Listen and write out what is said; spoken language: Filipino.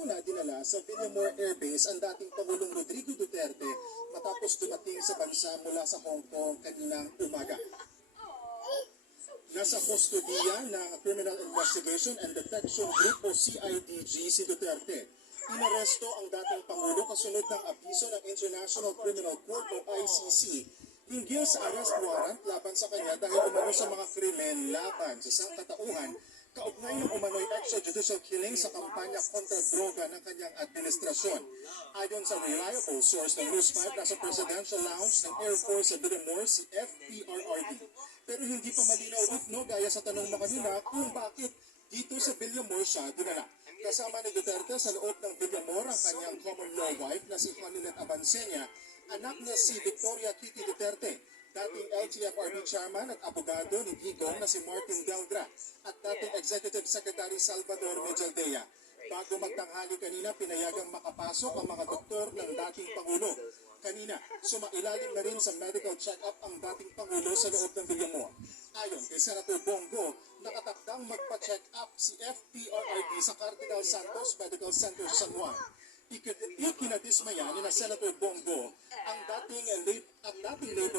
Ito na dinala sa Villamor Air Base ang dating Pangulong Rodrigo Duterte matapos dumating sa bansa mula sa Hong Kong kaninang umaga. Nasa kustodiya ng Criminal Investigation and Detection Group o CIDG si Duterte. Inaresto ang dating Pangulo kasunod ng abiso ng International Criminal Court o ICC hinggil sa arrest warrant laban sa kanya dahil umano sa mga krimen laban sa sangkatauhan kaugnay ng umano'y extrajudicial killing sa kampanya kontra droga ng kanyang administrasyon. Ayon sa reliable source ng News 5, nasa Presidential Lounge ng Air Force sa Villamor si FPRRD. Pero hindi pa malinaw no, gaya sa tanong mo kanina kung bakit dito sa Villamor siya dinala. Kasama ni Duterte sa loob ng Villamor ang kanyang common law wife na si Juanilet Abansenia, anak na si Victoria Kitty Duterte, dating LTFRB chairman at abogado ni Digong na si Martin Deldra at dating Executive Secretary Salvador Mejaldea. Bago magtanghali kanina, pinayagang makapasok ang mga doktor ng dating Pangulo. Kanina, sumailalim na rin sa medical check-up ang dating Pangulo sa loob ng Villamor. Ayon kay Senator Bongo, nakatakdang magpa-check up si FPRRD sa Cardinal Santos Medical Center sa San Juan. Ikinadismaya ni na Senator Bongo ang dating labor